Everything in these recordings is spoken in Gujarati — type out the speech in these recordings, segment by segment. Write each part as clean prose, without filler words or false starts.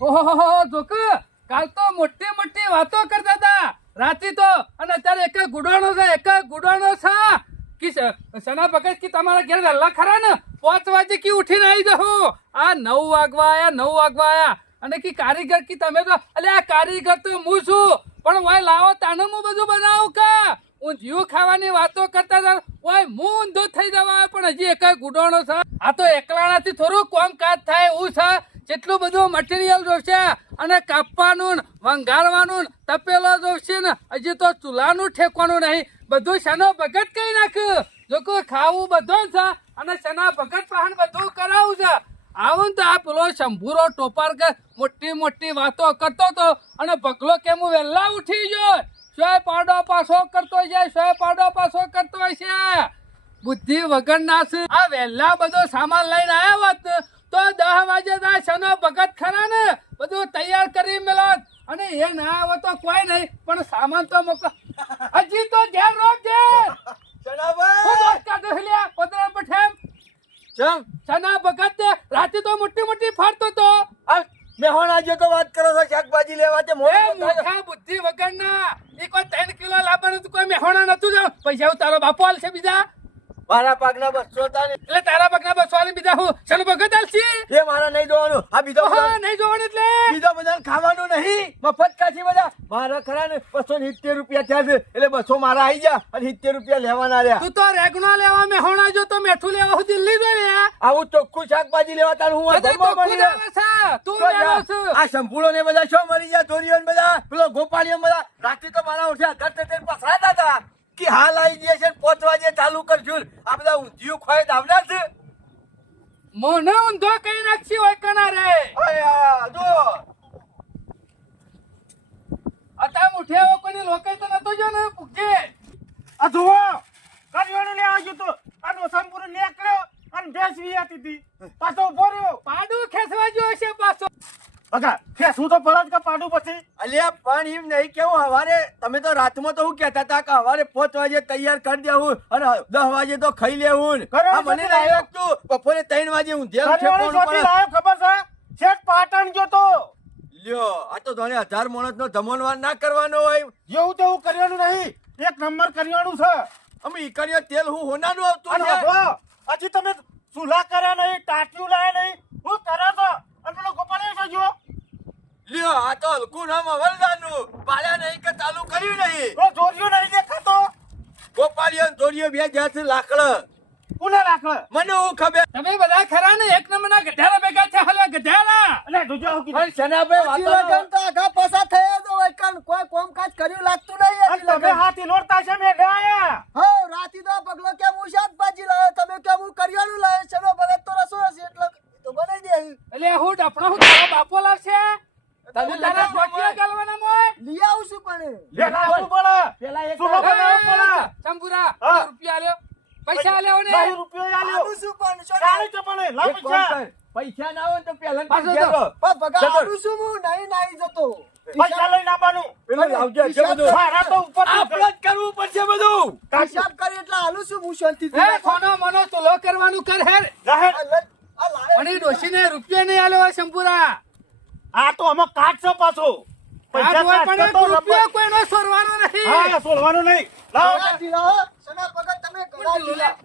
ઓહો જોક કાલ તો મોટી મોટી વાતો કરતા હતા રાતી તો, અને અત્યારે એક ગુડાણો છે કે સના ભગત કે તમારા ઘેર વહેલા ખરા ને 5 વાગે કે ઉઠીને આવી જાઓ. આ 9 વાગવા આયા અને કે કારીગર કે તમે તો અલે આ કારીગર તો હું છું, પણ ઓય લાવો તાને હું બધું બનાવું કે ઊંધિયું ખાવાની વાતો કરતા હતા. ઓય હું ઊંધો થઈ જવા, પણ હજી એક ગુડાણો છે. આ તો એકલાણાથી થોડું કામકાજ થાય એવું છે. જેટલું બધું મટીરિયલ જોશે અને કાપવાનું વંગારવાનું તપેલો જોશે ને, હજી તો ચૂલાનું ઠેકવાનું નહીં. બધું શનો ભગત કઈ નાખ્યું. જો કોઈ ખાવું બધું છે અને શના ભગત પાસે બધું કરાવું છે. આવું તો આ પેલો શંભુરો ટોપાર કે મોટી વાતો કરતો હતો, અને પગલો કેમ વહેલા ઉઠી ગયો. શોય પાડો પાછો કરતો છે. બુદ્ધિ વગર ના છે. આ વહેલા બધો સામાન લઈને આવ્યા હોત તો 10 વાગે શનો ભગત ખરા ને બધું તૈયાર કરી મેળવત, અને એ ના આવે તો કોઈ નહીં, પણ સામાન તો મોકલો. હજી તો ઘેર રોજે સના ભગત રાતે તો મોટી ફરતો તો. મેહોણા જો તો વાત કરો છો શાકભાજી લેવા તે મોટા બુદ્ધિ વગર ના. એ કોઈ 3 કિલો લાવવાનું તો કોઈ મેહોણા નતું જાવ. પૈસા તારો બાપો આલશે બીજા. મારા પાકના 200 હતા ને, એટલે તારા પગના 200 આલી બીજા હું સનો ભગત આલશે. એ મારા નહીં જોવાનું. આ બીજો નહીં જોવાનું એટલે બીજો બધા ખાવાનું નહીં, મફત કાશી બધા. મારા ખરા ને 270 રૂપિયા થયા છે, એટલે 200 મારા આવી ગયા અને 70 રૂપિયા લેવાના રહ્યા. તું તો રેગનો લેવા મેહોણા જો તો મેઠું લેવા હું દિલ્હી જાય. આવું ચોખ્ખું શાકભાજી લેવા તારું હું આ સંપૂર્ણ ને બધા શું મરી ગયા ધોરીઓ ને બધા પેલો ગોપાળીઓ બધા રાતે તો મારા ઉઠ્યા ઘર પસરાતા હતા કે હાલ આવી ગયા છે 5 વાગે ચાલુ કરશું. આ બધા ઊંધિયું ખોય દાવના છે. મોને ઊંધો કઈ નાખી હોય કના રે. જો અતા મુઠ્યા કોની લોકે તો નતો જો ને પૂછે. આ જુઓ કરિયાણું લેવા આવ્યો તો આ ડોસામપુર નીકળ્યો અને ભેંસ વિયાતી હતી, પાછો ઉભો રહ્યો. પાડું ખેસવા જો છે પાછો. બગા ખેસું તો પડે જ કે પાડું પછી. અલ્યા પણ એમ નહીં કેવું હવારે તમે તો રાતમાં તો હું કહેતા હતા કે હવારે 5 વાગે તૈયાર કરી દેવું અને 10 વાગે તો ખાઈ લેવું. આ મને નહીં લાગતું બપોરે 3 વાગે હું ધ્યાન કરિયાણું શોધી લાવ્યો ખબર છે શેઠ પાટણ ગયો તો. લ્યો આ તો તને 1000 માણસનો જમણવાર ના કરવાનો હોય. જેવું તેવું કરિયાણું નહીં, 1 નંબર કરિયાણું છે. અમે ઈકરીઓ તેલ હું હોનાનું આવતું અને છે. હજી તમે ચૂલા કર્યા નહીં, ટાટિયું લાયા નહીં, હું કરે તો અને પેલો ગોપાળિયો છે જો. લ્યો આ તો હલકું નામ હવલદારનું પાડ્યા નહીં કે ચાલુ કર્યું નહીં. પેલો જોરિયો નહીં દેખાતો. ગોપાળિયો ધોરીયો બે જાત લાકડ કોને રાખે મને હું ખબર. તમે બધા ખરા ને 1 નંબરના ગધેડા ભેગા છે. હલે ગધેડા એટલે જોજો હું કીધું. પણ શનાભાઈ વાતો તો આખા પસા થયા તો વૈકણ કોઈ કામકાજ કર્યું લાગતું નહીં. અને તમે હાથી નોરતા છે મેં ગયા. હો રાતી તો પગલો કે હું શાકભાજી લાવ્યો, તમે કે હું કરિયાણું લાવ્યો. શનો ભગત તો રસો હશે એટલે તો બનાવી દે. એટલે હું ડપણો હું તારો બાપો લાવશે. તમે તારા ટોટિયા ગાલવાના મોય લઈ આવું છું પણ લેલા આવવું પડે. પેલા એક ચૂલો બનાવવો પડે. શંભુરા હા. રૂપિયા આલ્યો, પૈસા આલ્યો ને. 10 રૂપિયા આલ્યો. આવું છું પણ ચાલી તો પણ લાવ પૈસા. પૈસા ના હોય તો પેલા પાછો પૈસા તો. આવું છું હું નહીં જતો. પૈસા લઈને આવવાનું. પેલો લાવજો છે બધું. મારા તો ઉપર આપણે જ કરવું પડશે બધું. હિસાબ કરી એટલે આલું છું હું શાંતિ હે કોનો મનો ચૂલો કરવાનું કર હેર. જાહેર. અને ડોશીને રૂપિયા નહીં આલ્યો હોય શંભુરા. આ તો અમે કાટ છે પાછો. પૈસા આ કાટ પણ તો રૂપિયા કોઈનો સોરવાનો નહીં. હા સોલવાનું નહીં. લાવ.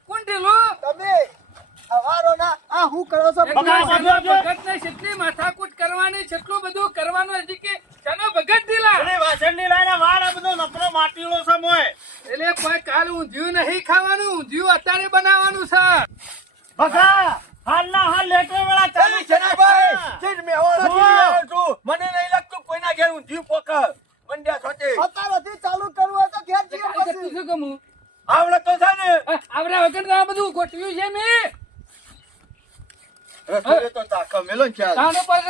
કોણ ઢીલું? તમે હવારો ના આ હું કરો છો ભગતને જેટલી માથાકૂટ કરવાની જેટલું બધું કરવાનું હજી કે શનો ભગત ઢીલા. એટલે વાસણની લાઈને વાર આ બધો નકરો માટીનો છે મોય. એટલે કોઈ કાલ ઊંધિયું નહીં ખાવાનું, ઊંધિયું અત્યારે બનાવવાનું છે. બગા હાલના હાલ લેટર વેળા ચાલુ છે ને ભાઈ ભાઈ. મને નહીં લાગતું કોઈના ઘેર ઊંધિયું પોકા મંડ્યા છોટે અત્યારથી ચાલુ કરવું હોય તો ઘેર કાલ કરતું છું કે હું? આવડે તો છે ને આવડા વગર તો આ બધું ગોઠવ્યું છે મેં. રસોડે તો તાકા મેલો ને ચાલ. તાનો પર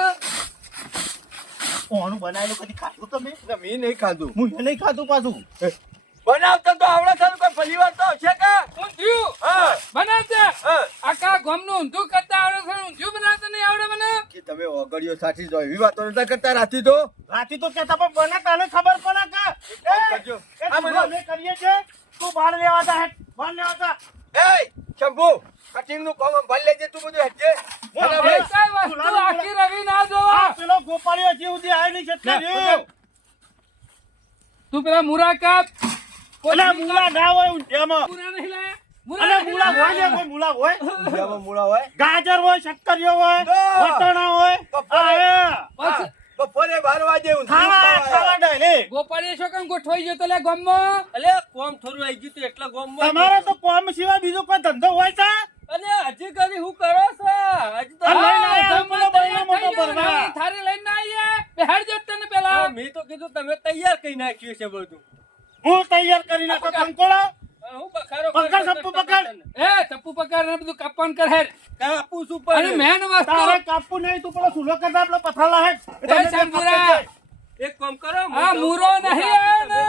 ઓનું બનાવેલું કદી ખાધું તમે? ના, મેં નહીં ખાધું. હું એ નહીં ખાધું પાછું. બનાવતા તો આવડે છે ને કોઈ પરિવાર તો હશે કે ઊંધિયું હા બનાવજે. હા. આખા ગામનું ઊંધિયું કરતા આવડે છે, ઊંધિયું બનાવતા નહીં આવડે મને. કે તમે ઓગળીઓ સાચી જો એવી વાતો નતા કરતા રાતી તો રાતી તો કેતા પણ બને તને ખબર પડે કે કરજો. એ આ મને- અમે કરીએ છે તું બહાર લેવા જા હેઠ બહાર લેવા જા. એ શંભુ કટિંગ નું કામ ભલે લેજે તું બધું હેજે એ કઈ વસ્તુ આખી રવિ ના જોવા. આ પેલો ગોપાલ ગોપાળીઓ જે સુધી આય નહીં છે રહ્યો. તું પેલા મુરા કાપ અલે મૂળા ના હોય ઊંધિયામાં. મુરા નહીં લાયા? અલે મૂળા હોય ને, કોઈ મૂળા હોય. ઊંધિયામાં મૂળા હોય ગાજર હોય, શક્કરિયો હોય, હા. વટાણા હોય. પછી બપોરે 12 વાગે ઊંધિયું ખાવા ખાવા ડાયરે. ગોપાળીએ શું કામ ગોઠવાઈ ગયો તો લે ગામમાં? અલે કોમ થોડું આવી ગયું તું એટલે ગોમમાં તમારે તો કોમ સિવાય બીજો કોઈ ધંધો હોય છે? અલે હજી કરી હું કરો છો હજી તો આ લઈને હા, આયા ગામમાં પેલો તૈયાર મોટો થઈ ગયો. ભરવા. થારી લઈને ના આયા? બેહાડ જો તને પેલા. મેં તો કીધું તમે તૈયાર કરી નાખ્યું છે બધું હું તૈયાર કરી નાખો કંકોળો. હું બખારો પકડ સપ્પુ પકડ. એ ચપ્પુ પકડ ને બધું કાપણ કર હેર. કાપું છું અને પણ મેન વસ્તુ તારે કાપવું નહીં, તું પેલો સુલો કરતા પેલો પથરાલા હે. એ શંભુરા, એક કામ કરો આ મૂરો નહીં આવે ને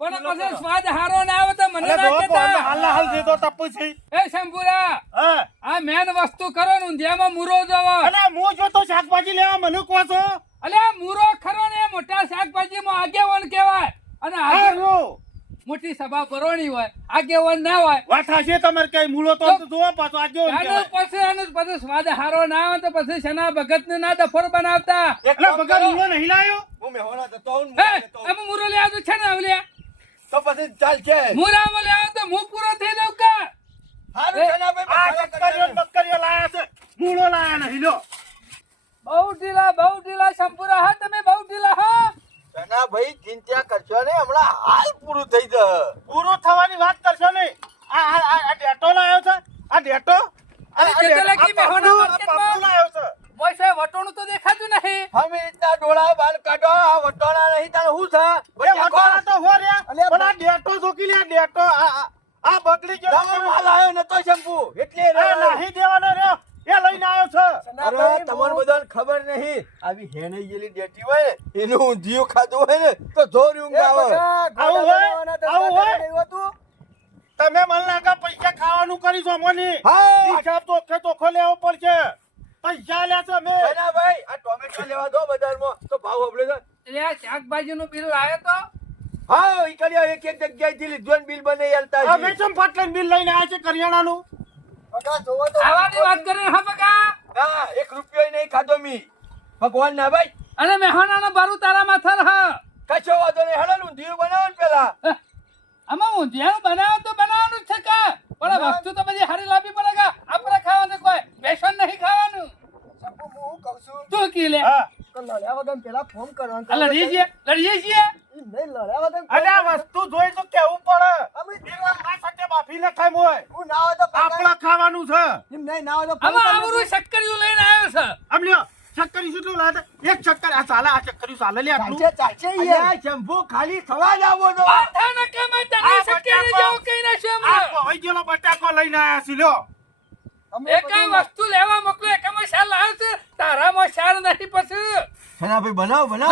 પણ પછી સ્વાદ હારો ના આવે તો મને અરે ના જો તો કહેતા. હાલના હાલ દીધો ટપ્પુ છે. એ શંભુરા, હા. આ મેન વસ્તુ કરો ને ઊંધિયામાં મૂરો જોવો. અલે હું જો તો શાકભાજી લેવા મને કહો છો. અલે આ મૂરો ખરો ને એ મોટા શાકભાજીમાં આગેવાન કહેવાય. અને આગે હારું. મોટી સભા ભરવાની હોય, આગેવાન ના હોય. વાત હાચી તમારે કઈ મૂળો તો જોવા પાછો આજો આનું પછી સ્વાદ હારો ના આવે તો પછી શના ભગત ને ના ડફોર બનાવતા. એટલે ભગત મૂળો નહીં લાયો. હું મેહોણા તો તો હું હે, મૂળા તો. અમે મૂરો લઈ આવતું છે ને આવલ્યા? તો પછી ચાલશે મૂરામાં લઈ આવ તો હું પૂરો થઈ જાઉં કા? હારું છે ને ભાઈ, આ બચારો ચક્કરીઓ કરવાનો. બક્કરીઓ લાયા છે, મૂળો લાયા નહીં લો. બહુ ઢીલા શંભુરા હા, તમે બહુ ઢીલા હા. ના ભાઈ ચિંતા કરશો ને, હમણાં હાલ પૂરું થઈ જશે. પૂરું થવાની વાત કરશો નહીં. આ ડેટો લાયો છે, આ ડેટો. અરે કેટલા કી મેહોણા માર્કેટમાં? પાપડું લાયો છે. મોય સાહેબ વટોણું તો દેખાતું નહીં. અમે રીતના ડોળા બાર કાઢો, આ વટોળા નહીં તારે શું છે? એ બચ્ચા વટોળા કોણ? તો હો રહ્યા, અલ્યા પણ આ ડેટો જોકી લે, આ ડેટો. આ બગડી ગયો તમે છે. માલ આવ્યો નતો શંભુ, એટલે આ રહ્યો. નહીં દેવાનો રહ્યો, એ લઈને આવ્યો છે. અરે તમારે બધાને ખબર નહીં, આવી હેણાઈ ગયેલી ડેટી હોય ને, એનું ઊંધિયું ખાધું હોય ને તો જોર ઊંઘ આવે. આવું હોય, આવું હોય. તમે મને લાગે પૈસા ખાવાનું કરી છો મોની. હા. હિસાબ ચોખ્ખો લેવો પડશે. પૈસા લે છે મેં. ના ભાઈ, આ ટોમેટો લેવા દો બજારમાં તો ભાવ આપણે તો. એટલે આ શાકભાજીનું બિલ લાવ્યો તો? હા, ઈ કર્યા એક જગ્યાએથી લીધું ને બિલ બનાવી આલતા અમે છીએ. ચમ પાટલાનું બિલ લઈને આવ્યા છે કરિયાણાનું. ખાવાની વાત કરીને હા બકા. ના, 1 રૂપિયો નહીં ખાધો મી. ભગવાન ના ભાઈ, અને મેહોણાનું બારું તારા માથે હા. કશો વાંધો નહીં. હેડો ને ઊંધિયું બનાવો ને પેલા. આમાં ઊંધિયાનું બનાવો તો બનાવવાનું જ છે કા, પણ આ વસ્તુ તો બધી હારી લાવવી પડે કા. આપણે ખાવાનું કોઈ બેસન નહીં ખાવાનું. તું કી લે હા. લડીએ છીએ. અને આ વસ્તુ જોઈ તો કેવું પડે. એવા ના સાથે બાફી ન ખાય મોય. આપણા ખાવાનું છે. આમાં આવરું શક્કરિયું લઈને આવ્યો છે. આમ લ્યો, શક્કરી કેટલું લાગે? એક શક્કર આ ચાલે, આ શક્કરી ચાલે લે આટલું. અલ્યા, શંભુ ખાલી થવા જ આવો તો. બાંધા ન કમાય તને આ શક્કરી બટાકો. જેવું કઈ નાખ્યું આ હમણાં. ખોવાઈ ગયેલો બટાકો લઈને આયા છે લ્યો. એકાય વસ્તુ લેવા મોકલો, એકામાં શાલ લાવ્યો છે, તારામાં શાલ નથી પછી. ભાઈ બનાવો જો,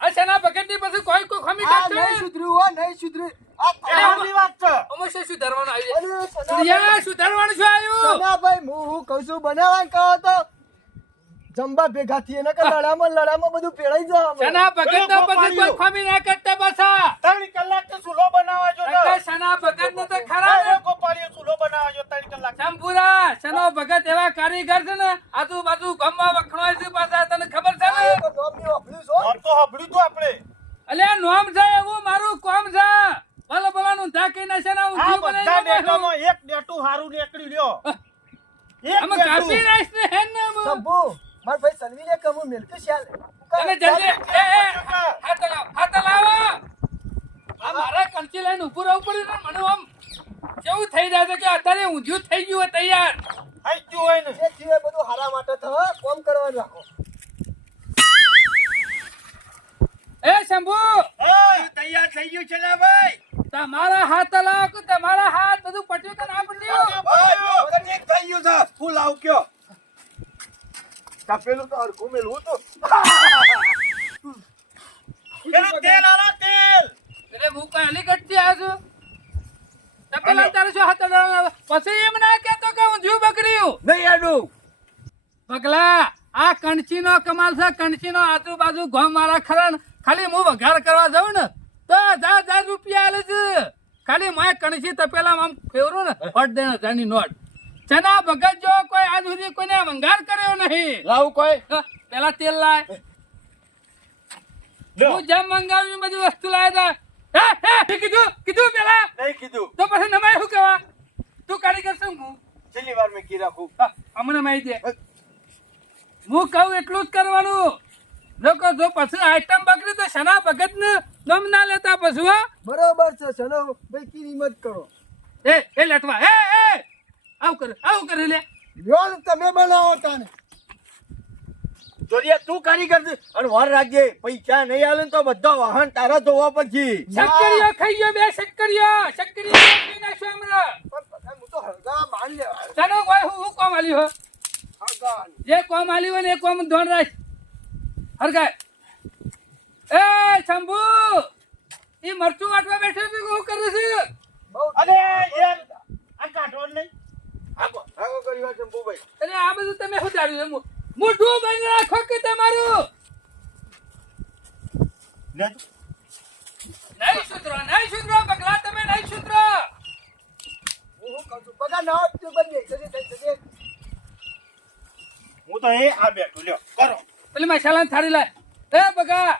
આ શેના ભગતની પછી કોઈ ખમી કાઢશે. એ આમની વાત છે. અમે શું સુધારવાનું આવ્યું છે? યા, સુધારવાનું શું આવ્યું? જંબા ભેગા થઈએ ને કે લડામાં બધું પેળાઈ જાય શેના ભગતના પછી કોઈ ખમી ના કરતા પાછા. 3 કલાકથી ચૂલો બનાવવા જો નકર શેના ભગતને તો ખરા ને. ગોપાળીએ ચૂલો બનાવવા જો 3 કલાક. શંભુરા, શેનો ભગત એવા કારીગર છે ને, આજુબાજુ ગામમાં વખણાય છે પાછા, તને ખબર છે ને? આમ તો હબળ્યું તું આપણે. અલ્યા નોમ છે એવું મારું કોમ છે. ભલે ભલાનું ધાકી ના શેના આ ઊંધિયું બધા બનાવીને બેઠું. ડેટામાં એક ડેટું હારું નીકળી લ્યો. એક અમે ડેટું. કાપી નાખીશ ને હેન ને અમે. શંભુ માર ભાઈ સલવી લે કમુ મિલકે શાલ તમે જલ્દી હાથ લાવો. આ મારા કંચી લઈને ઊભું રહેવું પડ્યું ને, મને આમ કેવું થઈ જાય છે કે અત્યારે ઊંધિયું થઈ ગયું હોય તૈયાર. થઈ ગયું હોય ને. જે જીવે બધું હારા માટે થવા કોમ કરવાનું રાખો એ શંભુ, તૈયાર થઈ ગયું છે ને ભાઈ. તમારા હાથ લાવો કે તમારા હાથ બધું પટ્યું કે ના પટ્યું? કનેક્ટ થઈ ગયું છે. ફૂલ આવ કયો. તપેલું તો હરખું મેલું તો. પેલું તેલ આલો તેલ. એટલે હું કઈ અલીગઢથી આવ્યો છું. તપેલા તારે શું હાથ લાવો? પછી એમ ના કહેતો કે ઊંધિયું બગડ્યું. નહીં આડું. પગલા, આ કણચીનો કમાલ છે. કણચીનો આજુબાજુ ગામ વાળા ખરા ને, ખાલી હું વઘાર કરવા જાઉં ને તો 10,000 રૂપિયા આલે છે. ખાલી માય કણચી તપેલામાં આમ ફેરવું ને, ફટ દે 1000 ની નોટ. ચના ભગત જો કોઈ આજ સુધી કોઈને વંગાર કર્યો નહીં. લાવું કોઈ. પેલા તેલ લાય. લ્યો. હું જેમ મંગાવ્યું બધી વસ્તુ લાવ્યા હતા હે કીધું પેલા નહીં કીધું તો પછી નમાય શું કહેવા તું કારીગર શું હું છેલ્લી વાર મેં કી રાખું હમણાં માહિતી દે હું કહું એટલું જ કરવાનું લોકો જો પછી આઈટમ બગડી તો શના ભગત ને દમ ના લેતા પછી હા બરોબર છે ચલો ભાઈ કી હિંમત કરો એ લેટવા આવું કરે લે લ્યો ને તમે બનાવો તાને જોરિયા તું કારીગર છે અને વાર રાખજે પૈસા નહીં આલે ને તો બધા વાહન તારા ધોવા પછી શક્કરિયો ખાઈ ગયો બે શક્કરિયો નાખ્યો હમણાં પણ હું તો હળગા માન લેવા ચાલો કોઈ હું કોમ આલ્યું હો હળગા જે કોમ આલ્યું હોય ને એ કોમ ધોન રાખ હરગાય એ શંભુ ઈ મરચું વાટવા બેઠો છે કે હું કરું છું બહુ અરે યાર આ કાઢો નહીં આગો કરી વાત શંભુભાઈ એટલે આ બધું તમે શું જાણ્યું છે મોઢું બંધ રાખો કે તમારું લે નહીં સુધરો બગલા તમે નહીં સુધરો હું કહું છું બગા ના હોત તો બની જશે હું તો એ આ બેઠું લ્યો કરો પેલી મસાલા થાળી લાય એ બગા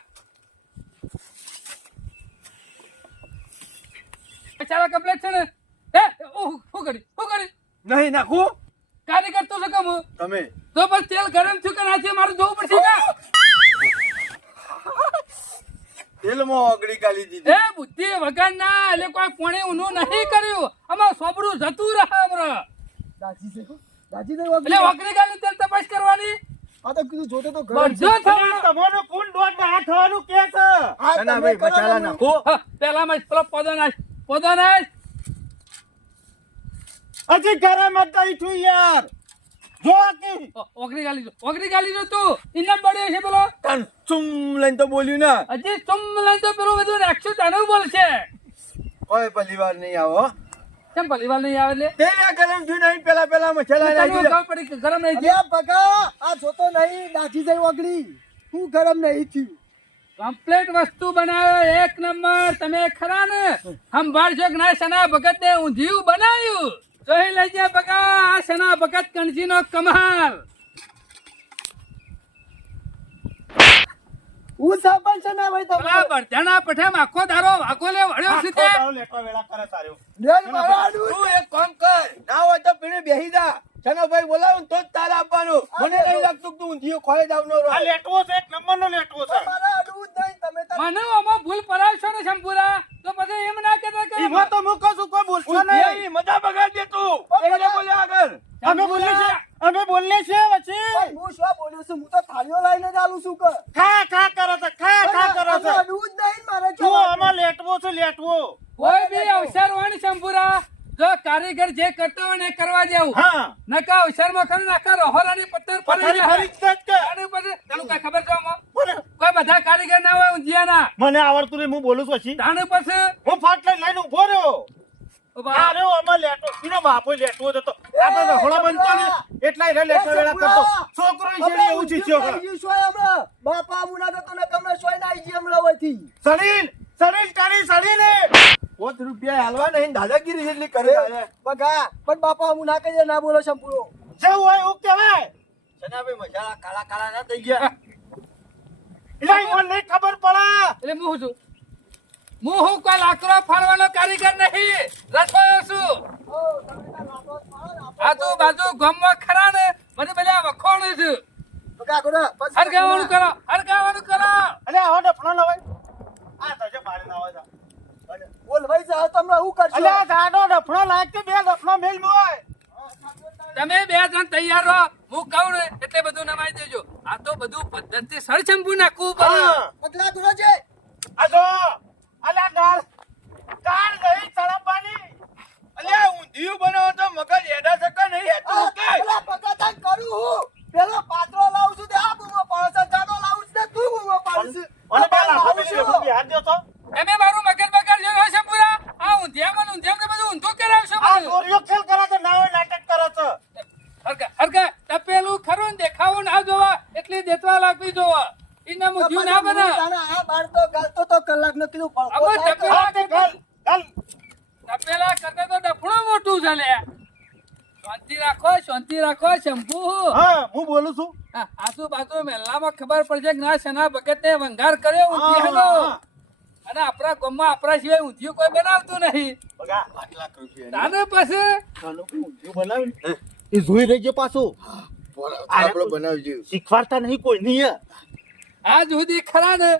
મસાલા કમ્પ્લેટ છે ને શું કરી નહીં નાખું કારીગર તું શું કમ તમે તો બસ તેલ ગરમ થયું કે નાથી મારું જોવું પડશે કા તેલમાં ઓગળી કાઢી દીધી એ બુદ્ધિ વગર ના એટલે કોઈ પોણે ઊનું નહીં કર્યું આમાં સોબડું જતું રહે હમણાં દાજી છે દાજી ને એટલે વગરી ગાલી તેલ તપાસ કરવાની આ તો કીધું જોતે તો ઘર બધો થવાનો તમારો કોણ દોડ ના હાથ થવાનું કે છે આ ના તમે ભાઈ કરો મસાલા ને. નાખો પેલા માં પેલો પોદો નાખ હજી ગરમ જ નહીં છું યાર જો કે ઓગરી ગાલી જો તું ઇનામ પડ્યો છે પેલો તન ચુમ લઈને તો બોલ્યું ના હજી ચુમ લઈને તો પેલું બધું રાખશું તને બોલશે કોઈ પરિવાર નહીં આવો કેમ ભલીવાર નહીં આવે લે તેલ ગરમ થયું નહીં પેલા મસાલા તને નાખી દે. ખબર પડી કે ગરમ નહીં અલ્યા બગા આ જોતો નહીં દાજી જઈ ઓગળી હું ગરમ નહીં થયું કમ્પ્લીટ વસ્તુ બનાવે એક નંબર તમે ખરા ને સંભાળશો કે ના સના ભગત ને ઊંધિયું બનાવ્યું જોઈ લેજે બગા આ સના ભગત કણજી નો કમાલ હું સરપંચ છે ના ભાઈ પેલા તમે બળજાના પઠામ આખો દારો વાગો લે વળ્યો છે તે લેટવા વેળા કરે સારું રેલ મારા આડું તું એક કામ કર ના હોય તો પીણે બેહી જા ચનોભાઈ બોલાવું તો જ તારે આપવાનું મને નહીં લાગતું કે તું ઊંધિયું ખોઈ દાવનો આ રહે લેટવો છે એક નંબરનો લેટવો છે મારા આડું જ નહીં તમે તો મને આમાં ભૂલ પરાવશો ને શંભુરા તો પછી એમ ના કહેતા કે ઈમાં તો હું કહું છું કોઈ બોલશો નહીં ઊંધિયાની મજા બગાડ દે તું એને બોલે આગળ અમે બોલીએ છીએ પછી પણ હું શું બોલ્યો છું હું તો થાળીઓ લઈને જ આલું છું કે ખા કરો છે ખા કરો છે આમાં આડું જ નહીં મારે જો આમાં લેટવો છે લેટવો કોઈ બી અવસર હોય ને શંભુરા જો કારીગર જે કરતો હોય ને એ કરવા દેવું હા નકા અવસરમાં ખરું નાખા રોહરાની પથ્થર પથારી ફરી જ કે આની ઉપર તને કઈ ખબર છે આમાં? મને કોઈ બધા કારીગર ના હોય ઊંધિયાના મને આવડતું નહીં હું બોલું છું પછી તાણે પછી હું ફાટ લઈને ઉભો રહ્યો ઉભા. અરે આમાં લેટો એનો બાપો લેટવો જતો આ તો રહોળા બનતો ને એટલા રે લેટો વેળા કરતો છોકરો ઈ એવું ચીચ્યો કરે બાપા મુના તો તને કમરે સોય ના આઈ જી હમણાં વઈથી સડીલ કાઢી સડીને 5 રૂપિયા હાલવા નહીં દાદાગીરી જેટલી કરે તારે. બગા પણ બાપા મુના કહીએ ના બોલો સંપૂરો જેવું હોય એવું કહેવાય ચનાભાઈ મસાલા કાળા કાળા ના થઈ ગયા એટલે મને નહીં ખબર પડે એટલે હું છું હું કોઈ લાકડો ફાડવાનો કારીગર નહીં રસોઈયો છું આજુબાજુ ગામમાં ખરા ને મને બધા વખોડું છું બગા ગોડા હરગાવાનું કરો અલે આવો ડફણો લવાય આ તો જે પાડી ના હોય બોલ ભાઈ જા તમને હું કરશો અલે આ ગાડો ડફણો લાગ કે બે ડફણો મેલ મોય તમે બે જણ તૈયાર રહો હું કહું ને એટલે બધું નમાઈ દેજો આ તો બધું પદ્ધતિ સર ચંપુ નાખવું પડે પગલા ગોડા છે આ જો અલે ગાળ નહીં તળપવાની અલ્યા ઊંધિયું બનાવો તો મગજ એડા સકા નહીં હેતું કે પેલા પગલાદાન કરું હું પેલો પાત્રો લાવું છું તે આ બૂમો પાડશે જાડો લાવું છું તે તું બૂમો પાડશે અને બે લાખો મેલી હું બિહાર દો તો તમે મારું મગજ બગાડ જો છે પૂરા આ ઊંધિયામાં બધું ઊંધું કરાવશો આ બધું દોરિયો ખેલ કરે છે ના હોય નાટક કરે છે હરકા તપેલું ખરું ને દેખાવું ના જોવા એટલી દેતવા લાગવી જોવા ઇના મુધ્યું ના બને આ બાર તો ગાલતો તો કલાક નો કીધું અમે પડકો તપેલા ગાલ ગાલ તપેલા કરતા તો ડફણું મોટું છે લે શાંતિ રાખો રાખો શંભુ. હા હું બોલું છું આ આજુબાજુ મહેલામાં ખબર પડશે કે ના શના ભગતે વંગાર કર્યો ઊંધિયાનો. હા. અને આપણા ગામમાં આપણા સિવાય ઊંધિયું કોઈ બનાવતું નહીં. બગા તાને પછી ચાલો ઊંધિયું બનાવ્યું એ જોઈ રહેજો પાછું આપણે બનાવજો. શીખવાડતા નહીં કોઈ નહીં આજ સુધી ખરા ને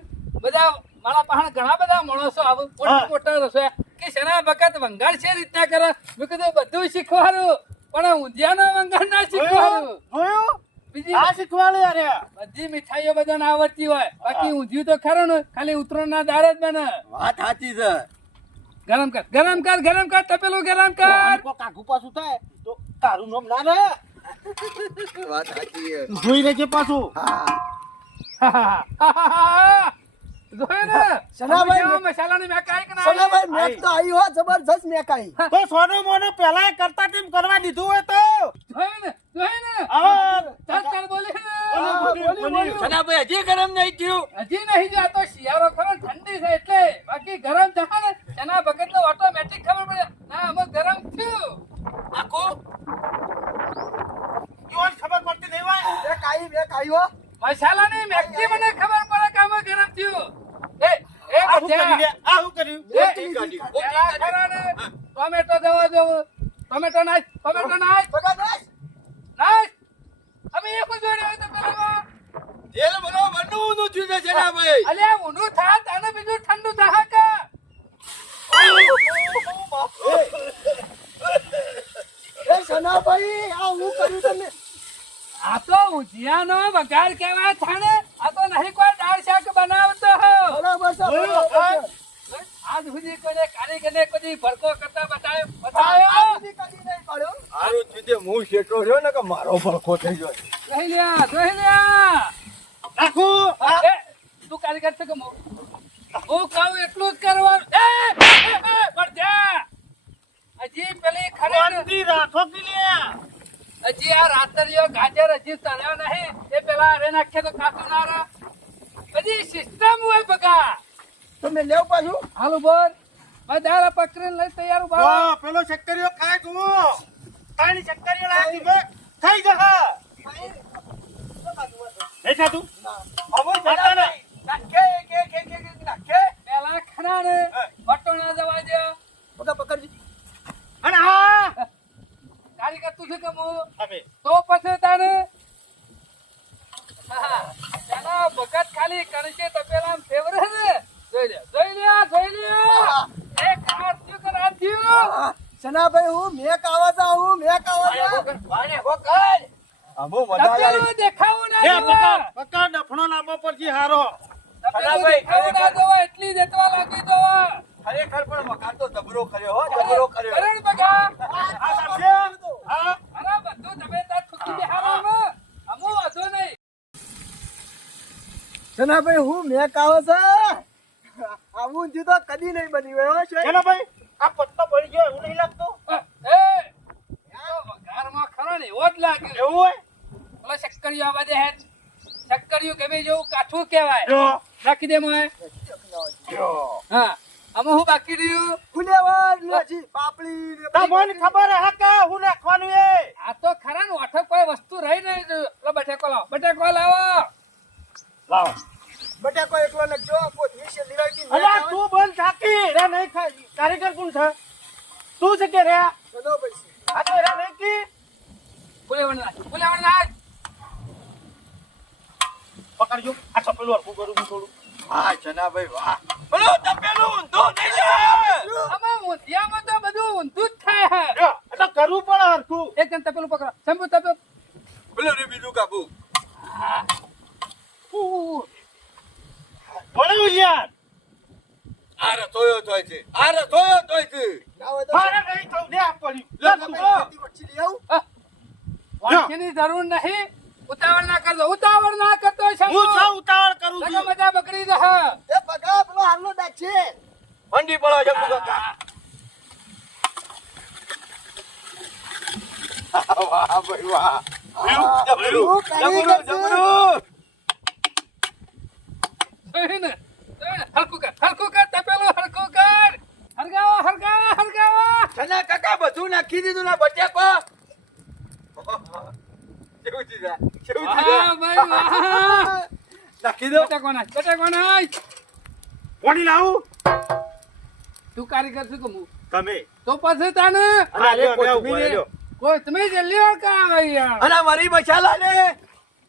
બધા મારા પાસે ઘણા બધા માણસો આવે મોટા મોટા રસોયા કે શના ભગત વંગાર છે રીતના કરે. મેં કીધું બધું શીખવાડું પણ ઊંધિયાનો વંગાર ના શીખવાડું. જોયું બીજી આ શીખવાડે અરે બધી મીઠાઈઓ બધાને આવડતી હોય બાકી ઊંધિયું તો ખરું ને ખાલી ઉતરણના દાળ જ બને. વાત સાચી છે. ગરમ કર ગરમ કર ગરમ કર તપેલું ગરમ કર. કાકુ પાછું થાય તો તારું નામ ના રહે વાત સાચી છે. જોઈ રહેજે પાછું જોયું ને શનાભાઈ, આમાં મસાલાની મેકાઈ કે ના સનાભાઈ આવી? મેક તો આવી હો જબરજસ્ત મેકાઈ. તો સોનો મોનો પેલા કરતા તેમ કરવા દીધું હોય તો જોયું ને હા. ચાલ ચાલ બોલી બોલી. સનાભાઈ હજી ગરમ નહીં થયું. હજી નહીં જો આ તો શિયાળો ખરો ને ઠંડી છે એટલે બાકી ગરમ થશે ને એના ભગત નો ઓટોમેટિક ખબર પડે ના અમે ગરમ થયું. આખું ઈવન ખબર પડતી નહીં હોય મેકાઈ હો. મસાલાની મેગી મને ખબર પડે કે અમે ગરમ થયું. એ આ શું બચ્ચા. કર્યું લે? આ શું કર્યું પેલા ખરા ને ટોમેટો દેવા દેવું. ટોમેટો નાખ બગા દેશ. અમે એક જ જોડ્યો તો પેલામાં તેલ બરોબર નું થયું છે સનાભાઈ. અલ્યા ઊંધું થાત અને બીજું ઠંડુ થાહે કે એ સનાભાઈ આ હું કર્યું તમે. આ તો ઊંધિયાનો વઘાર કહેવાય થાને. આ તો નહીં કોઈ દાળ શાક બનાવતો હો. બરાબર છે, બરાબર છે. આજ સુધી કોઈને કારીગરને કોઈ ભરકો કરતા આ બતાવ્યો સુધી કદી નહીં પડ્યો. હારું થયું તે હું શેઠો રહ્યો ને કે મારો ભડકો થઈ ગયો. જોઈ લ્યા નાખું એ, તું કારીગર છે કે હું કહું એટલું જ કરવાનું. પણ જા હજી પેલી ખરેખર શાંતિ રાખો કે લે હજી આ રાતરિયો ગાજર હજી તળ્યો નહીં એ પેલા અરે નાખીએ તો કાચું ના રહે. હજી સિસ્ટમ હોય બગા. તમે લેવ પાછું. હાલો બોલ દાળ પકડીને લઈ તૈયાર ઉભા રહો. તો પેલો શક્કરીઓ ખાય તું તાણી શક્કરીઓ લાગી બે થઈ જશે એ સાતું હવે જતા ને નાખે નાખે. પેલા ખરા ને વટોણા જવા દે. બગા પકડજી. અને હા કારીગર તું છે કે હું હવે તો પછી તાને તેના ભગત ખાલી કણસે તપેલામાં ફેવરે ને જોઈ લે એ કાર થયું કે ના થયું. સનાભાઈ હું મેક આવા જા. આબો મજા આવી. તપેલું દેખાવું ના એ જોવે. પકડ ડફણો લાંબો પરથી હારો તપેલું દેખાવું ના જોવે એટલી દેતવા લાગી જોવે. ખરેખર પણ વઘાર તો જબરો કર્યો હો, જબરો કર્યો. કરણ બગા આ સમજે હા અરે બધું તમે તાર ઠુકી બેહાડો અમુ વાંધો નહીં. સનાભાઈ હું મેક આવે છે. આવું જ તો કદી નહીં બની હોય હો શેઠ. ચલો ભાઈ આ પત્તો પડી ગયો એવું નહીં લાગતું વઘારમાં ખરો ને એવો જ લાગ્યો. એવું હોય પેલો શક્કરિયો આવા દે હેડ. શક્કરિયું ગમે જેવું કાઠું કહેવાય. જો રાખી દે મોય. હા આમાં હું બાકી રહ્યું. ફુલેવર લેજી પાપડી ને તમને ખબર હે કે હું નાખવાનું એ આ તો ખરા ને ઓઠો કોઈ વસ્તુ રહી નહીં. પેલો બટેકો લાવો. લાવો બટાકો એકલો લખજો પોતની છે નિરાકી અલા તું બંધ થાકી રે નહીં ખાઈ કારીગર કોણ છે તું છે કે રે ચલો પૈસી. આ તો રે નહીં કી ફુલેવર નાખ. પકડજો આ ચપલું હરખું કરું હું થોડું વાહ સનાભાઈ વાહ. બોલો તપેલું ઊંધો થઈ જાય. આમાં ઊંધિયામાં તો બધું ઊંધું જ થાય હે. જો આ તો કરવું પડે હરખું એક જણ તપેલું પકડો. શંભુ તપેલું. બોલો રે બીજું કાબુ. ભણ્યું યાર આ રસોયો તોય છે. આ રસોયો તોય છે. ના હોય તો મારે નહીં થવું દે આ પડ્યું લે, લે તું પકડો. ખેતી વચ્ચે લઈ આવું. વાંચીની જરૂર નહીં. ઉતાવળ ના કરતો શંભુ. હું છું ઉતાવળ કરું લગો છું મજા બગડી જશે. એ બગા પેલો હાલનો દાગ છે. મંડી પડો જબુ કાકા. વાહ ભાઈ વાહ. જબરું, હું કારીગર જબરું, છું. જબરું. જોયું ને? હરખું કર તપેલું હરખું કર. હરગાવો. સના કાકા બધું નાખી દીધું ને બટેકો. કેવું થયું કેવું વાહ થયું ભાઈ વાહ નાખી દો બટાકો નાખ પાણી લાવું તું કારીગર છું કે હું તમે તો પછી તાને અરે અમે ઉભા કોથમીર રહ્યો. કોઈ તમે જલ્દી વાર કા આવે યાર અને મરી મસાલા ને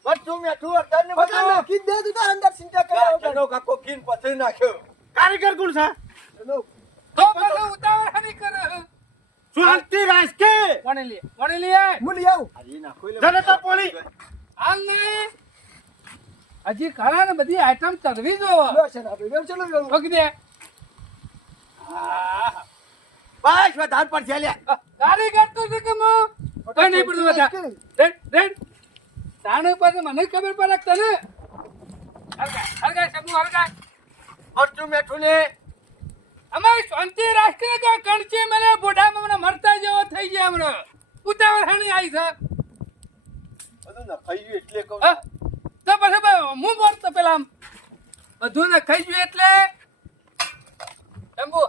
મરચું મીઠું અડદર ને બધા બધું નાખી જ દે તું તો અંદર ચિંતા કર્યા વગર. એનો કાકો કીન પથરી નાખ્યો કારીગર કોણ છે એનો તો પછી ઉતાવળ હમી કરે શાંતિ રાખે પાણી લે હું લઈ આવું. હજી નાખો એટલે જરા તો પોણી. હાલ નહીં હજી ખરા ને બધી આઈટમ ચડવી જો લો શરાબી, લો ચલો, લો. વગી દે બસ વધાર પર છે લ્યા કારીગર તો છે કે હું કઈ નહીં પડતું બધા રેડ તાણ પાસે મને ખબર પડે કે તને હરગાય સબુ હરગાય મરચું મીઠું ને અમે શાંતિ રાખીએ કે કણચી મને બોઢામાં મને મરતા જેવો થઈ ગયા હમણાં ઉતાવળ હાણી આવી છે બધું નખાઈ ગયું એટલે કહું હા? તો પછી ભાઈ હું બોલતો પેલા આમ બધું ને ખાઈ ગયું એટલે શંભુ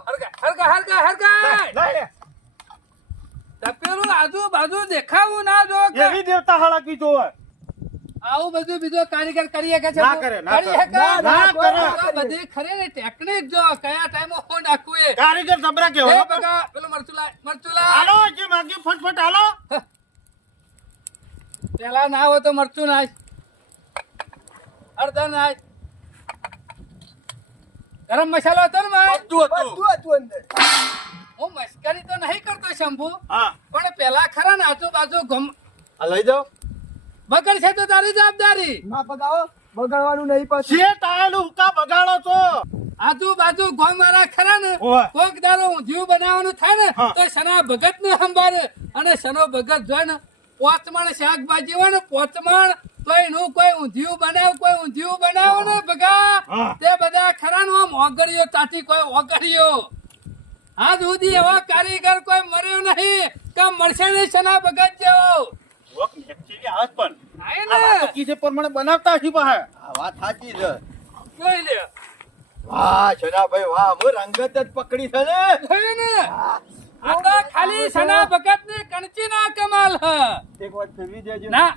હરગાય લાય. તપેલું આજુબાજુ દેખાવું ના જો કે એવી દેવતા હાલાકી જોવે આવું બધું બીજો કારીગર કરીએ કે છે ના કરે, ના કરી કરે. શકે? ના કરે. આ બધી ખરી ને ટેકનિક જો કયા ટાઈમે હું નાખવું એ કારીગર જબરા એ કેવો બકા પેલું મરચું લાય હાલો જે માગી ફટફટ હાલો પેલા ના હોય તો મરચું નાખ હળદર નાખ ગરમ મસાલો હતો ને ભાઈ બધું હતું બધું હતું અંદર. હું મસ્કરી તો નહીં કરતો શંભુ હા પણ પેલા ખરા ને આજુબાજુ ગમ આ લઈ જાઓ બગડ છે તો તારી જવાબદારી ના પગાવો, બગાડવાનું નહીં પાછું. જે ટાયલ હુકા બગાડો છો આજુબાજુ ગોમ વાળા ખરા ને ઓય. કોક દારો ઊંધિયું બનાવવાનું થાય ને હા. તો સના ભગત ને સંભાળે અને સનો ભગત જોઈ ને પોચમણ શાકભાજી હોય ને પોચમણ તો એનું કોઈ ઊંધિયું બનાવ ને ભગા હા. તે બધા ખરા નો ઓગળીઓ તાટી કોઈ ઓગળીઓ આજ સુધી એવા કારીગર કોઈ મર્યો નહીં કે મળશે નહીં સના ભગત જેવો વોક મેક્ચી હાથ પણ આય આ ને વાતો કીધે પ્રમાણે બનાવતા હશી પાહે આ વાત સાચી છે જોઈ લે વાહ શનાભાઈ વાહ હું રંગત જ પકડી છે ને જોયું ને આ તો ખાલી સના ભગત ની કણચી ના કમાલ હ એક વાર ફેરવી દેજો ના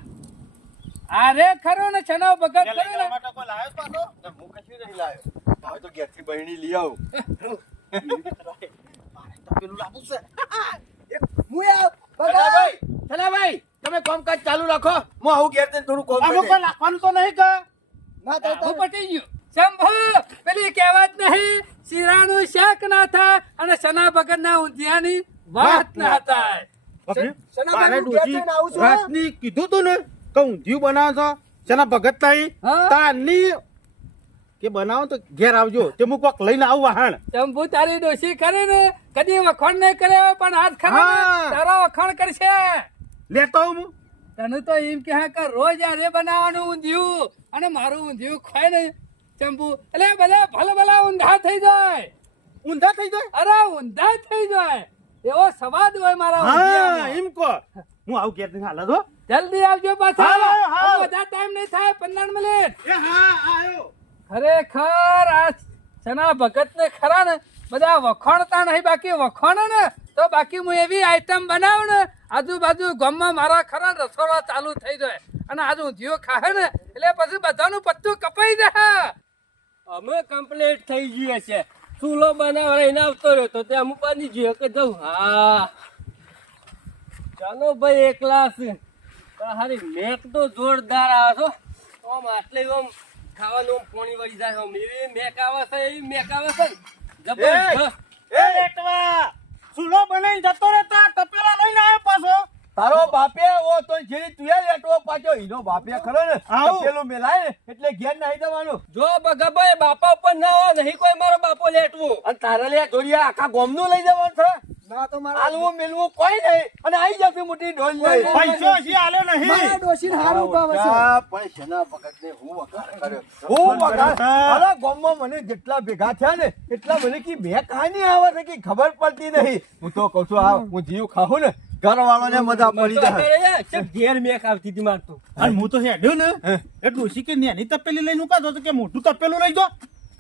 અરે ખરો ને છનો ભગત લઈ કરે જવા ને માટે કોઈ લાયો પાછો હું કશું નહીં લાવ્યો હવે તો ઘેરથી બહેણી લઈ આવું પેલું લાવું છે હું આવ, બગાડ. શનાભાઈ તમે કામકાજ ચાલુ રાખો હું આવું ઘેર જઈને થોડું કામ આમાં કરી કોઈ લાખવાનું તો નહીં કે ના થાય હું તો પટી ગયું શંભુ પેલી કહેવત નહીં શીરાનું શાક ના થાય અને સના ભગત ના ઊંધિયાની વાત ના થાય શનાભાઈ, હું ઘેર જઈને આવું છું, હો. રાતની કીધું તું ને કે ઊંધિયું બનાવો છો શેના ભગત નહીં હા. તારની કે બનાવો તો ઘેર આવજો તે હું કોક લઈને આવું વાહણ શંભુ તારી ડોશી કરે ને કદી વખણ નહીં કરે પણ આજ ખરો ને હા. તારો વખણ કરશે લેતો આવું હું તને તો એમ કે રોજ આરે બનાવવાનું ઊંધિયું અને મારું ઊંધિયું ખાય ને શંભુ એટલે બધા ભલા ઊંધા થઈ જાય ઊંધા થઈ જાય અરે ઊંધા થઈ જાય એવો સ્વાદ હોય મારા હા ઊંધિયાનો. એમ કહો હું આવું ઘેર જઈને હાલ હો જલ્દી આવજો પાછા હાલો, હાલો. બધા ટાઈમ નહીં થાય 15 મિનિટ એ હા આયો ખરેખર આ સના ભગત ને ખરા ને બધા વખોણતા નહીં બાકી વખોણે ને તો બાકી હું એવી આઈટમ બનાવું ને આજુબાજુ ગામમાં મારા ખરા ને રસોડા ચાલુ થઈ જાય અને આજુ ઊંધિયું ખાય ને એટલે પછી બધાનું પત્તું કપાઈ જાય અમે કમ્પ્લીટ થઈ ગઈ છે ચૂલો બનાવવા એને આવતો રહ્યો તો ત્યાં હું બની ગયો કે જવું હા ચાલો ભાઈ એકલા છે હારી મેક તો જોરદાર આવે છો આમ આટલે આમ ખાવાનું આમ પોણી વળી જાય આમ એવી મેક આવે છે જબરજસ્ત એ લેટવા સુલો બનાવીને જતો રહેતા તપેલા લઈને આવ્યો પાછો તારો બાપે ઓ તો જેની તું લેટવો પાછો ઈનો બાપે ખરો ને આવું. પેલું મેલાય ને એટલે ઘેર નાહી દેવાનું જો બગાભાઈ બાપા ઉપર ના હોય નહીં કોઈ મારો બાપો લેટવું અને તારા લે જોડિયા આખા ગામનું લઈ જવાનું છે ના તો મારા હાલવું મેલવું કોઈ નહીં અને આઈ જશે મોટી ઢોલ લઈ પૈસો હજી આલ્યો નહીં મારા ડોશીને હારું ભાવે છે. પણ શેના ભગતને હું વખાણ કર્યો હું વખાણ અરે ગામમાં મને જેટલા ભેગા થયા ને એટલા મને કી બે કહાની આવે છે કે ખબર પડતી નહીં હું તો કહું છું આ હું જીવ ખાઉં ને ઘરવાળાને મજા પડી જાય ઘેર મેક આવતી હતી મારતું અને હું તો હેડ્યો ને એ ડોશી કે નેની તપેલી લઈને ઉકા તો કે મોટું તપેલું લઈ જો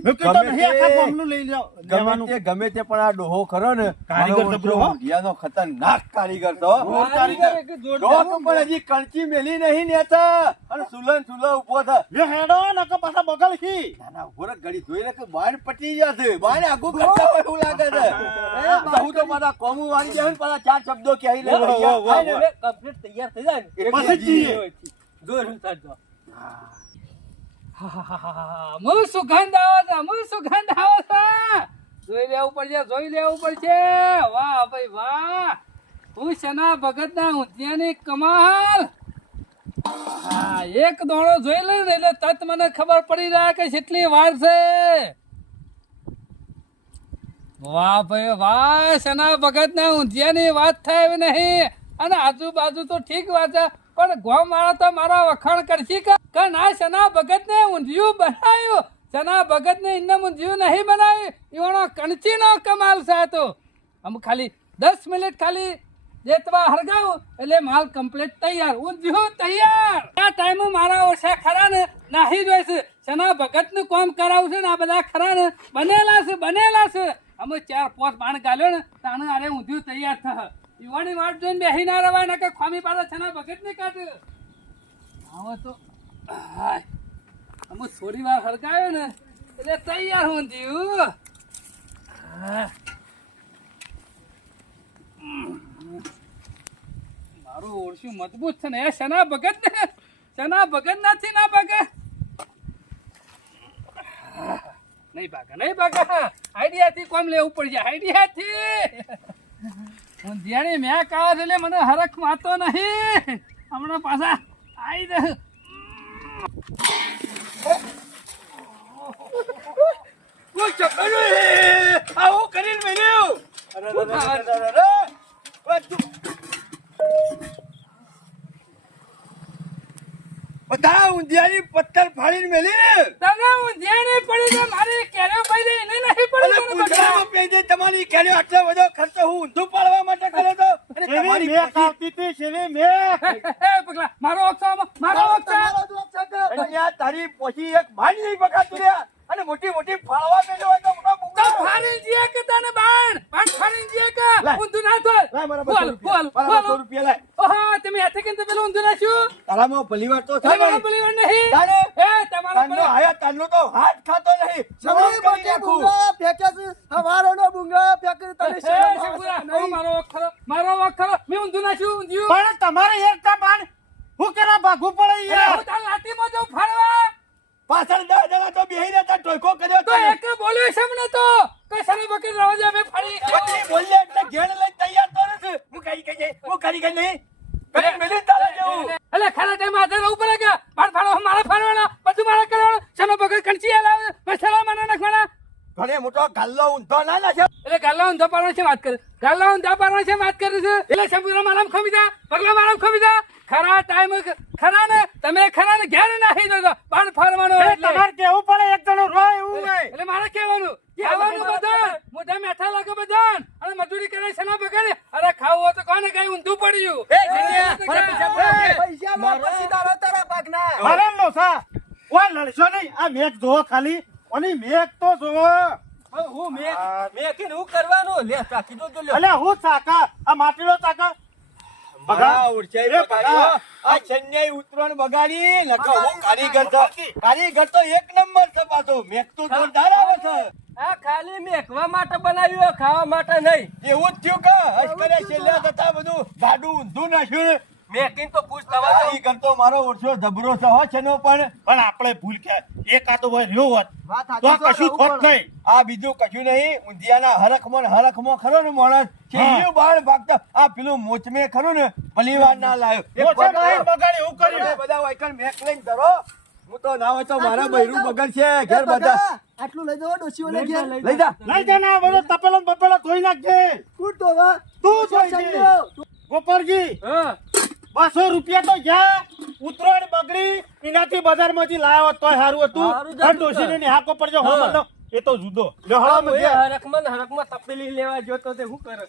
મૂકી તો નહીં, આખા ગામનું લઈ લેવાનું. ગમે તે પણ આ ડોહો ખરો ને કારીગર મારો જબરો, હો. ઊંધિયાનો ખતરનાક કારીગર તો કારીગર એક જોરદાર. ડોહો પણ હજી કણચી મેલી નહીં નેતા અને સુલો ઉભો થા લે હેડો નકર પાછા બગલ ખી. ના ના ઉભો રહે, ઘડી જોઈ લે કે બાણ પટી જશે, બાણ આગું કરતા હોય એવું લાગે છે. હું તો મારા કોમું વાળી જાય ને પાછા ચાર શબ્દો કહી લે વાહ, વાહ, વાહ. હવે complete તૈયાર થઈ જાય ને પછી જ જઈએ. જોર ઉતારજો. હું સુગંધ આવે છે, હું સુગંધ આવે છે. જોઈ લેવું પડશે, જોઈ લેવું પડશે. વાહ ભાઈ વાહ, હું શના ભગતના ઊંધિયાની કમાલ. હા, એક દોણો જોઈ લે ને એટલે તત મને ખબર પડી જાય કે કેટલી વાર છે. વાહ ભાઈ વાહ, શના ભગતના ઊંધિયાની વાત થાય એવી નહીં. અને આજુબાજુ તો ઠીક વાત છે, પણ ગામ વાળા તો મારા વખાણ કરશી કે ના શના ભગત ને ઊંધિયું બનાવ્યું, શના ભગત ને ઇન્ને ઊંધિયું નહીં બનાવ્યું. એવાનો કણચી નો કમાલ છે આ તો. આમ ખાલી 10 મિનિટ ખાલી જેતવા હરગાવું એટલે માલ કમ્પ્લીટ તૈયાર, ઊંધિયું તૈયાર. આ ટાઈમે મારા ઓછા ખરા ને નાહી જોઈ છે, શના ભગત નું કામ કરાવું છે ને આ બધા ખરા ને બનેલા છે. અમે 4-5 બાણ ગાલ્યો ને તાણે અરે ઊંધિયું તૈયાર થશે. યુવાની વાટ જોઈને બેહી ના રવાય ને કે ખામી પાછા છના ભગત ની કાઢ. હવે તો હાય, અમે થોડી વાર હરગાયો ને એટલે તૈયાર ઊંધિયું. મારું ઓળશું મજબૂત છે ને એ શના ભગત નથી ના ભાગે. નહીં ભાગે આઈડિયાથી કોમ લેવું પડશે, આઈડિયાથી. ઊંધિયાની મેક આવે એટલે મને હરખ માતો નહીં. હમણાં પાછા આવી દે. આવું કરીને મેલ્યું. બધા ઊંધિયાની પત્તર ફાડીને મેલી ને તને ઊંધિયાની પડી તો મારી કેરીઓ પડી એને નહીં પડી. અને પૂંછડામાં પેજે તમારી કેરીઓ આટલો બધો ખર્ચો હું ઊંધું પાડવા માટે કર્યો તો અને શેરી તમારી મેક આવતી હતી, શેરી મેક. પગલા મારો વખત તમારો જ વખત છે. અહીંયા તારી પોચી એક ભાઈ નહીં પકાતું રહ્યા અને મોટી ફાળવા મેલ્યો હોય તો મોટો તો બુકા ફાડી જીએ કે તને બાણ ફાડી જીએ કે લાય. ઊંધું ના થોય. લાય મારા બોલ, 200 રૂપિયા. બોલ, મારા બોલ. 200 રૂપિયા લાય. ઓહો તમે હાથે કેમ પેલું ઊંધું નાખ્યું? તારામાં ભલીવાર તો થાય તમારો ભાઈ. બોલીવાર નહીં. તારે? તમારો તારનો આયા તારનો તો હાથ ખાતો નહીં. શેરી સવાલ કરી બટે નાખું. બુંગા ફેંકે છે. હવારોનો બુંગા ફેંકે છે. તને શરમ આવે છે? મારો વખત મેં ઊંધું નાખ્યું ઊંધિયું. પણ તમારે એક તા બાણ હું કેરા ભાગવું પડે એટલે યાર. હું તારી લાઠીમાં જાઉં ફાડવા. પાછળ 10 જણા તો બેહી રહેતા ટોયકો કર્યો તો એક બોલ્યો છે મને તો કે સરી બકી રવા દે મેં ફાડી. પત્ની બોલ્યા એટલે ઘેર લઈ તૈયાર તો નથી. હું કરી ગઈ નહીં. કરી મેલી તારે જેવું. એટલે ખરા ટાઈમ હાથે રહું પડે કે બાર ફાડો મારે ફાડવાના બધું મારે કરવાનું. શેનો બગડ કંચી હલાવે મસાલા મને નાખવાના. ઘણે મોટો ગાલ્લો ઊંધો ના નાખ્યો. એટલે ગાલ્લા ઊંધા પાડવાની છે વાત કરે, ગાલ્લા ઊંધા પાડવાની છે વાત કરે છે. એટલે શંભુરા મારામ ખમી જા, પગલા મારામ ખમી જા. ખરા ટાઈમ ખરા ને તમે ખરા ને ઘેર નાખી દો બાર ફાડવાનો. એટલે તમારે કેવું પડે એક જણો રોય એવું નહીં. એટલે મારે કહેવાનું બધા મોઢા મેઠા લાગે બધા અને મજૂરી કરે છે ના બગાડે. અરે ખાવું હોય તો કોને કઈ ઊંધું પડ્યું. પૈસામાં પછી તારા ભાગના. મારે લો સા ઓય લડશો નહીં. આ મેક જોવો ખાલી અને મેક તો જોવો. હું મેં હું કરવાનું લે ચાકી દો તો લ્યો. અલે હું ચાકા આ માટીનો ચાકા બગા ઉડચાઈ બગાડ્યો. આ છન્યાઈ ઉતરણ બગાડી નકો હું કારીગર તો એક નંબર છે પાછો. મેક તો જોરદાર આવે છે. આ ખાલી મેકવા માટે બનાવ્યું ખાવા માટે નહીં. એવું જ થયું કે અશ્કરે છેલ્લે થતા બધું ગાડું ઊંધું નાખ્યું. મેકીને તો ખુશ થવા દો. કારીગર તો મારો ઓછો જબરો છે હો છેનો પણ પણ આપણે ભૂલ કે એક આ તો ભાઈ રહ્યો હોત વાત તો સાચી છે, કશું આવું ખોટ કરે. નહીં. આ બીજું કશું નહીં. ઊંધિયાના હરખમાં ખરો ને માણસ છેલ્લું બાળ ભાગતા આ પેલું મોચમે ખરું ને ભલીવાર ના લાયો. મોચે નહીં બગાડી એવું કર્યું. તમે બધા વાયકણ મેક લઈને ધરો. હું તો ના હોય તો મારા બૈરું બગડશે ઘેર બધા. આટલું લઈ જાઓ ડોશીઓને ઘેર. લઈ જા. લઈ જા ને આ બધો તપેલો ને બપેલો ધોઈ નાખજે. કૂટ તો હવે. તું ધોઈ દે. સંજો. ગોપાલજી હા 200 રૂપિયા તો ગયા ઉતરાણ બગડી એનાથી બજારમાંથી લાવ્યો તોય સારું હતું. હારું જ આ હતું. ડોશીને હાકો પડજો હા. હો એ તો જુદો લ્યો હળો હરકમાં તપેલી લેવા જોતો તે શું કરે.